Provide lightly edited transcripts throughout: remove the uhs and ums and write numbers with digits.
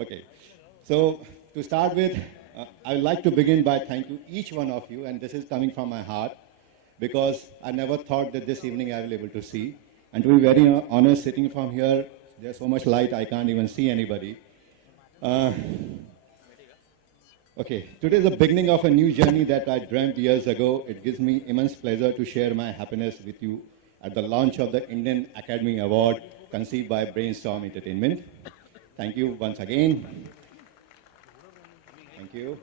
Okay, so to start with, I would like to begin by thanking each one of you, and this is coming from my heart, because I never thought that this evening I will be able to see. And to be very honest, sitting from here, there's so much light, I can't even see anybody. Okay, today is the beginning of a new journey that I dreamt years ago. It gives me immense pleasure to share my happiness with you at the launch of the Indian Academy Award conceived by Brainstorm Entertainment. Thank you once again. Thank you.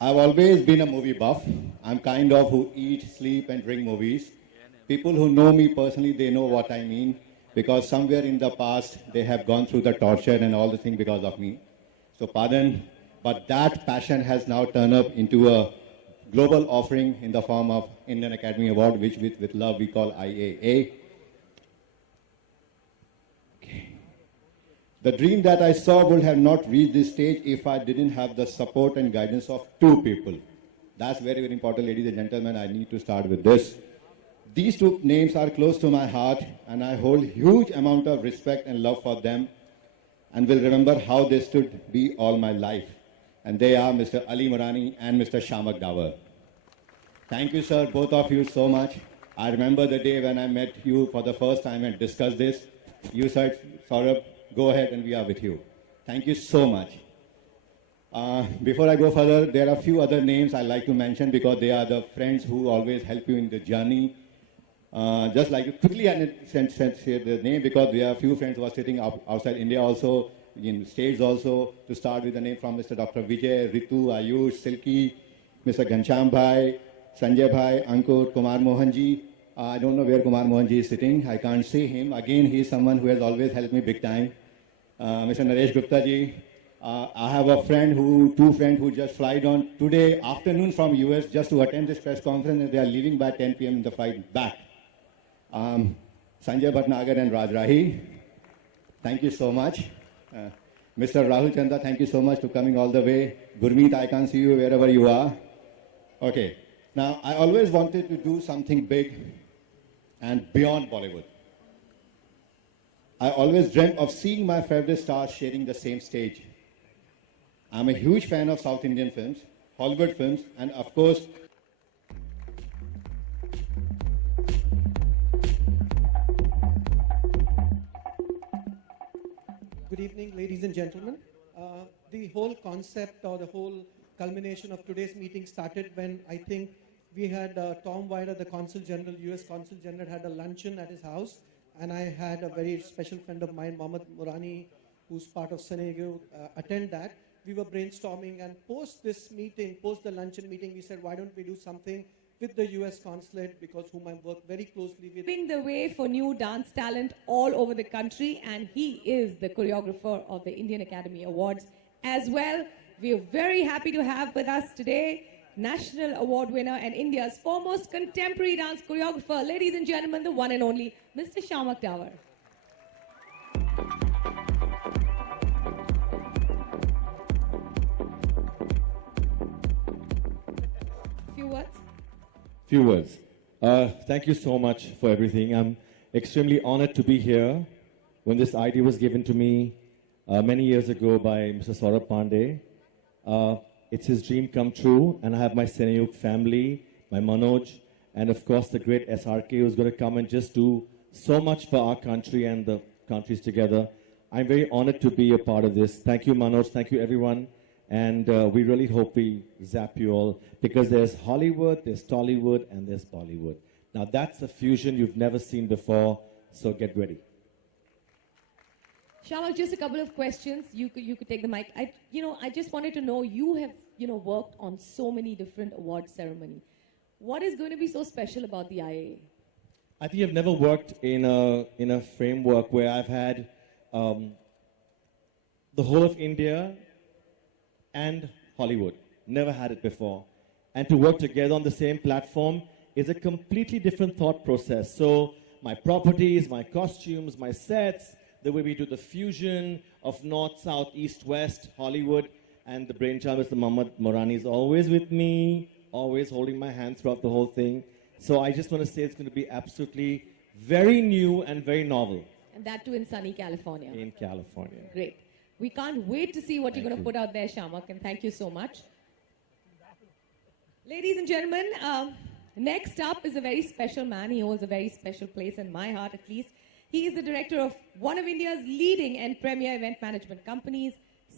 I've always been a movie buff. I'm kind of who eat, sleep, and drink movies. People who know me personally, they know what I mean, because somewhere in the past, they have gone through the torture and all the things because of me. So pardon, but that passion has now turned up into a global offering in the form of Indian Academy Award, which with love we call IAA. The dream that I saw would have not reached this stage if I didn't have the support and guidance of two people. That's very, very important, ladies and gentlemen. I need to start with this. These two names are close to my heart, and I hold huge amount of respect and love for them, and will remember how they stood by all my life. And they are Mr. Ali Murani and Mr. Shah Rukh. Thank you, sir, both of you so much. I remember the day when I met you for the first time and discussed this. You said, Saurabh, go ahead and we are with you. Thank you so much. Before I go further, there are a few other names I like to mention because they are the friends who always help you in the journey. Just like to quickly share the name because we have a few friends who are sitting outside India also, in States also. To start with the name from Mr. Dr. Vijay, Ritu, Ayush, Silky, Mr. Ghansham Bhai, Sanjay Bhai, Ankur, Kumar Mohanji. I don't know where Kumar Mohanji is sitting. I can't see him. Again, he is someone who has always helped me big time. Mr. Naresh Gupta ji. I have a friend two friends who just flied on today afternoon from US just to attend this press conference, and they are leaving by 10 p.m. in the flight back. Sanjay Bhatnagar and Raj Rahi. Thank you so much. Mr. Rahul Chanda, thank you so much for coming all the way. Gurmeet, I can't see you wherever you are. Okay. Now, I always wanted to do something big and beyond Bollywood. I always dreamt of seeing my favorite stars sharing the same stage. I'm a huge fan of South Indian films, Hollywood films, and of course, Good evening, ladies and gentlemen. The whole concept or the whole culmination of today's meeting started when I think we had Tom Wider, the Consul General, US Consul General, had a luncheon at his house, and I had a very special friend of mine, Mohammed Murani, who's part of Senego, attend that. We were brainstorming, and post this meeting, post the luncheon meeting, we said, why don't we do something with the US Consulate, because whom I work very closely with. Paving the way for new dance talent all over the country, and he is the choreographer of the Indian Academy Awards as well. We are very happy to have with us today National Award winner and India's foremost contemporary dance choreographer, ladies and gentlemen, the one and only Mr. Shah Rukh. Few words? Few words. Thank you so much for everything. I'm extremely honored to be here. When this idea was given to me many years ago by Mr. Saurabh Pandey, it's his dream come true, and I have my Senayuk family, my Manoj, and of course the great SRK who's going to come and just do so much for our country and the countries together. I'm very honored to be a part of this. Thank you, Manoj. Thank you, everyone. And we really hope we zap you all, because there's Hollywood, there's Tollywood, and there's Bollywood. Now that's a fusion you've never seen before, so get ready. Sharma, just a couple of questions. You could take the mic. I just wanted to know, you have, worked on so many different award ceremonies. What is going to be so special about the IAA? I think I've never worked in a framework where I've had the whole of India and Hollywood. Never had it before. And to work together on the same platform is a completely different thought process. So my properties, my costumes, my sets, the way we do the fusion of North, South, East, West, Hollywood, and the brainchild, Mr. Mohammad Morani, is always with me, always holding my hand throughout the whole thing. So I just want to say it's going to be absolutely very new and very novel. And that too in sunny California. In California. Great. We can't wait to see what you're going to put out there, Shamak, and thank you so much. Ladies and gentlemen, next up is a very special man. He holds a very special place in my heart, at least. He is the director of one of India's leading and premier event management companies,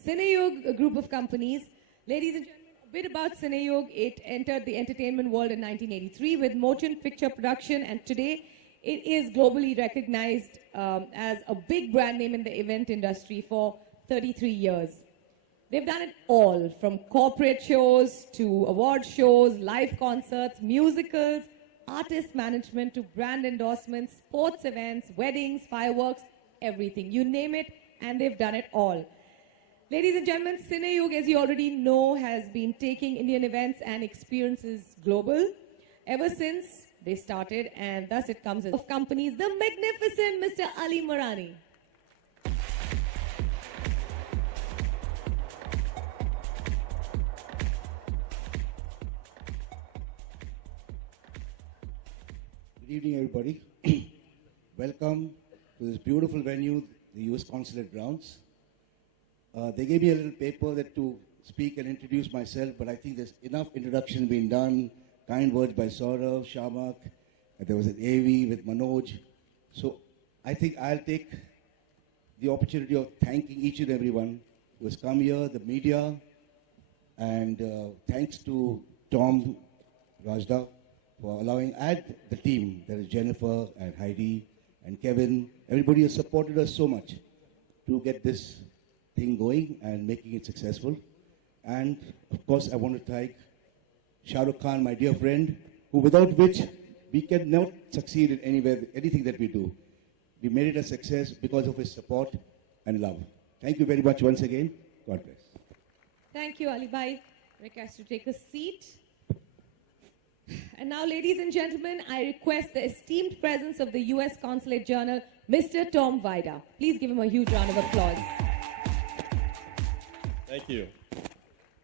Cineyug, a group of companies. Ladies and gentlemen, a bit about Cineyug. It entered the entertainment world in 1983 with motion picture production, and today it is globally recognized as a big brand name in the event industry for 33 years. They've done it all, from corporate shows to award shows, live concerts, musicals, artist management to brand endorsements, sports events, weddings, fireworks, everything. You name it, and they've done it all. Ladies and gentlemen, Cineyug, as you already know, has been taking Indian events and experiences global ever since they started, and thus it comes of companies, the magnificent Mr. Ali Marani. Good evening, everybody. Welcome to this beautiful venue, the US Consulate Grounds. They gave me a little paper to speak and introduce myself, but I think there's enough introduction being done. Kind words by Saurav, Shamak, and there was an AV with Manoj. So I think I'll take the opportunity of thanking each and everyone who has come here, the media, and thanks to Tom Rajda for allowing, and the team, there is Jennifer and Heidi and Kevin. Everybody has supported us so much to get this thing going and making it successful. And of course, I want to thank Shah Rukh Khan, my dear friend, who without which we cannot succeed in anything that we do. We made it a success because of his support and love. Thank you very much once again. God bless. Thank you, Ali Bhai. Request to take a seat. And now, ladies and gentlemen, I request the esteemed presence of the US Consulate Journal, Mr. Tom Vida. Please give him a huge round of applause. Thank you.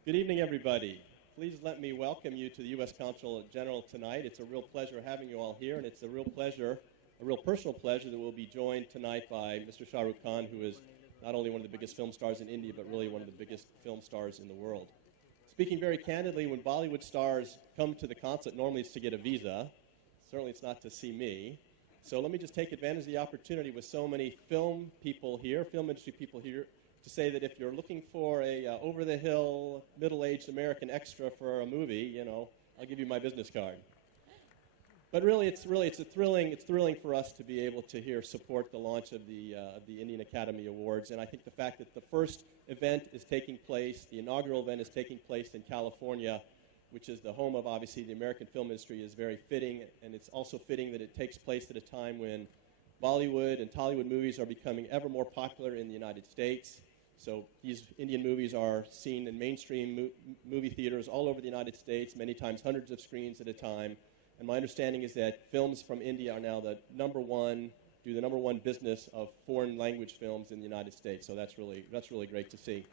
Good evening, everybody. Please let me welcome you to the U.S. Consulate General tonight. It's a real pleasure having you all here, and it's a real pleasure, a real personal pleasure that we'll be joined tonight by Mr. Shah Rukh Khan, who is not only one of the biggest film stars in India, but really one of the biggest film stars in the world. Speaking very candidly, when Bollywood stars come to the consulate, normally it's to get a visa. Certainly it's not to see me. So let me just take advantage of the opportunity with so many film people here, film industry people here, to say that if you're looking for a over-the-hill, middle-aged American extra for a movie, I'll give you my business card. But really, it's thrilling for us to be able to support the launch of the Indian Academy Awards. And I think the fact that the first event is taking place, the inaugural event is taking place in California, which is the home of, obviously, the American film industry, is very fitting. And it's also fitting that it takes place at a time when Bollywood and Tollywood movies are becoming ever more popular in the United States. So these Indian movies are seen in mainstream movie theaters all over the United States, many times hundreds of screens at a time. And my understanding is that films from India are now the number one business of foreign language films in the United States. So that's really great to see.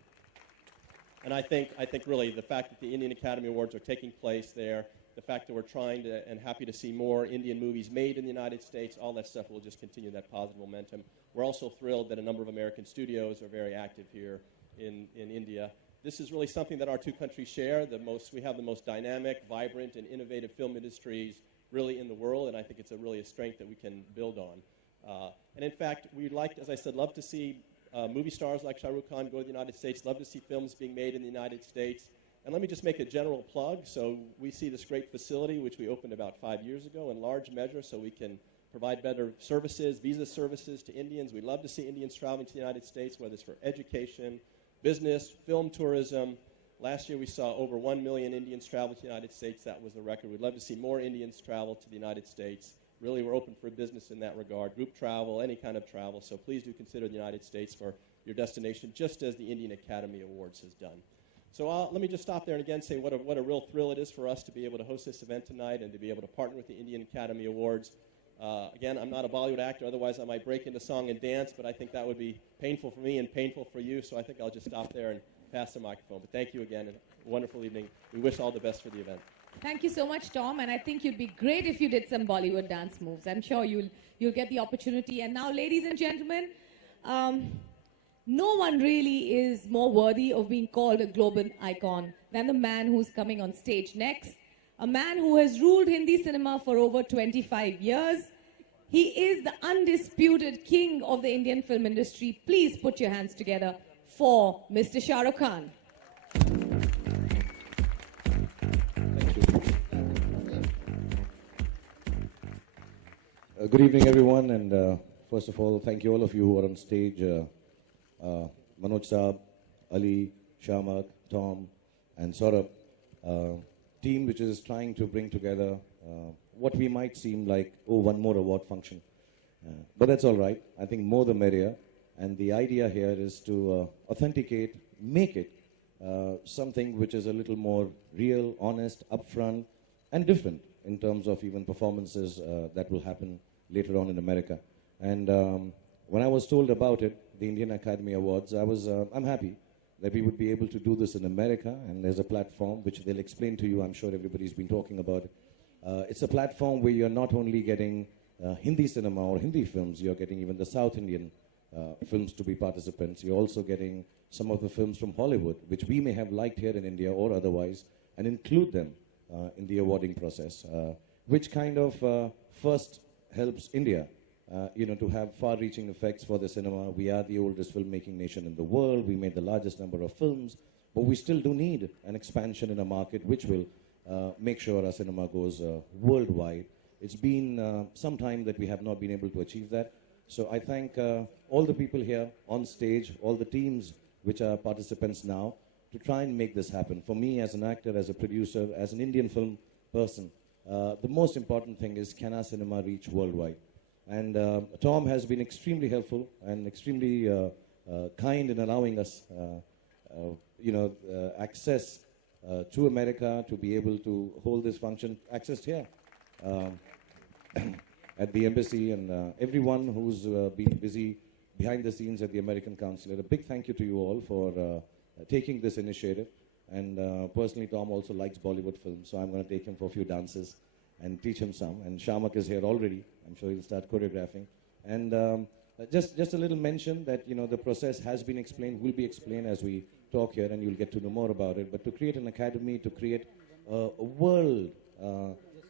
And I think really the fact that the Indian Academy Awards are taking place there, the fact that we're trying to and happy to see more Indian movies made in the United States, all that stuff will just continue that positive momentum. We're also thrilled that a number of American studios are very active here in India. This is really something that our two countries share. We have the most dynamic, vibrant, and innovative film industries really in the world, and I think it's really a strength that we can build on. And in fact, we'd like, as I said, love to see movie stars like Shah Rukh Khan go to the United States, love to see films being made in the United States. And let me just make a general plug. So we see this great facility, which we opened about 5 years ago, in large measure so we can provide better services, visa services to Indians. We love to see Indians traveling to the United States, whether it's for education, business, film tourism. Last year we saw over 1 million Indians travel to the United States. That was a record. We'd love to see more Indians travel to the United States. Really, we're open for business in that regard, group travel, any kind of travel. So please do consider the United States for your destination, just as the Indian Academy Awards has done. So let me just stop there and again say what a real thrill it is for us to be able to host this event tonight and to be able to partner with the Indian Academy Awards. Again, I'm not a Bollywood actor, otherwise I might break into song and dance, but I think that would be painful for me and painful for you, so I think I'll just stop there and pass the microphone. But thank you again, and a wonderful evening. We wish all the best for the event. Thank you so much, Tom, and I think you'd be great if you did some Bollywood dance moves. I'm sure you'll get the opportunity. And now, ladies and gentlemen, no one really is more worthy of being called a global icon than the man who's coming on stage next. A man who has ruled Hindi cinema for over 25 years. He is the undisputed king of the Indian film industry. Please put your hands together for Mr. Shah Rukh Khan. Good evening, everyone, and first of all, thank you all of you who are on stage. Manoj Saab, Ali, Shamak, Tom, and Saurabh. Team which is trying to bring together what we might seem like, one more award function. But that's all right. I think more the merrier. And the idea here is to authenticate, make it something which is a little more real, honest, upfront, and different in terms of even performances that will happen later on in America. And when I was told about it, the Indian Academy Awards, I'm happy that we would be able to do this in America, and there's a platform which they'll explain to you. I'm sure everybody's been talking about it. It's a platform where you're not only getting Hindi cinema or Hindi films, you're getting even the South Indian films to be participants. You're also getting some of the films from Hollywood, which we may have liked here in India or otherwise, and include them in the awarding process, which kind of first helps India, to have far-reaching effects for the cinema. We are the oldest filmmaking nation in the world. We made the largest number of films, but we still do need an expansion in a market which will make sure our cinema goes worldwide. It's been some time that we have not been able to achieve that. So I thank all the people here on stage, all the teams which are participants now, to try and make this happen. For me, as an actor, as a producer, as an Indian film person, the most important thing is, can our cinema reach worldwide? And Tom has been extremely helpful and extremely kind in allowing us, access to America to be able to hold this function, accessed here at the embassy, and everyone who's been busy behind the scenes at the American Consulate. A big thank you to you all for taking this initiative. And personally, Tom also likes Bollywood films, so I'm going to take him for a few dances and teach him some. And Shamak is here already. I'm sure he'll start choreographing. And just a little mention that, the process has been explained, will be explained as we talk here, and you'll get to know more about it. But to create an academy, to create a world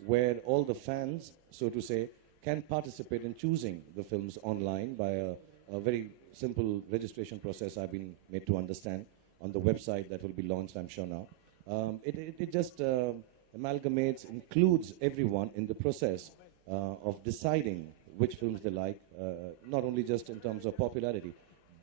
where all the fans, so to say, can participate in choosing the films online by a very simple registration process I've been made to understand on the website that will be launched, I'm sure now. It just amalgamates, includes everyone in the process of deciding which films they like, not only just in terms of popularity,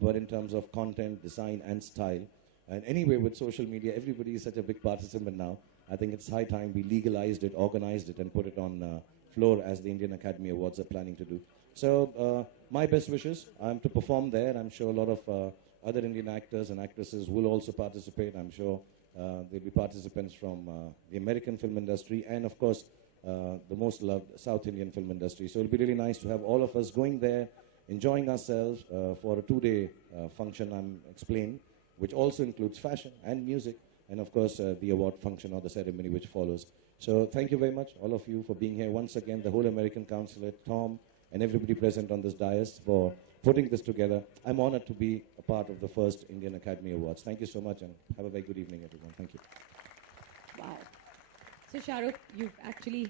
but in terms of content, design, and style. And anyway, with social media, everybody is such a big participant now. I think it's high time we legalized it, organized it, and put it on floor as the Indian Academy Awards are planning to do. So my best wishes. I'm to perform there. I'm sure a lot of other Indian actors and actresses will also participate. I'm sure there'll be participants from the American film industry and, of course, the most loved South Indian film industry. So it'll be really nice to have all of us going there, enjoying ourselves for a 2-day function, I'm explaining, which also includes fashion and music, and of course the award function or the ceremony which follows. So thank you very much, all of you, for being here once again, the whole American Consulate, Tom, and everybody present on this dais for putting this together. I'm honored to be a part of the first Indian Academy Awards. Thank you so much, and have a very good evening, everyone. Thank you. Wow. So Shah Rukh, you've actually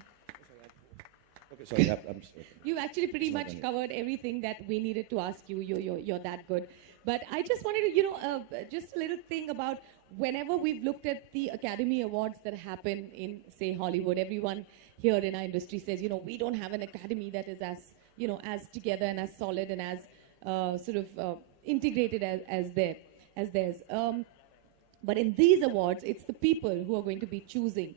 Okay, sorry, I'm sorry. You've actually pretty It's not much done yet. covered everything that we needed to ask you. You're that good. But I just wanted to, just a little thing about whenever we've looked at the Academy Awards that happen in, say, Hollywood, everyone here in our industry says, we don't have an academy that is as you know, as together and as solid and as integrated as theirs. But in these awards, it's the people who are going to be choosing.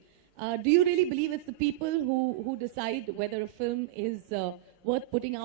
Do you really believe it's the people who decide whether a film is worth putting out?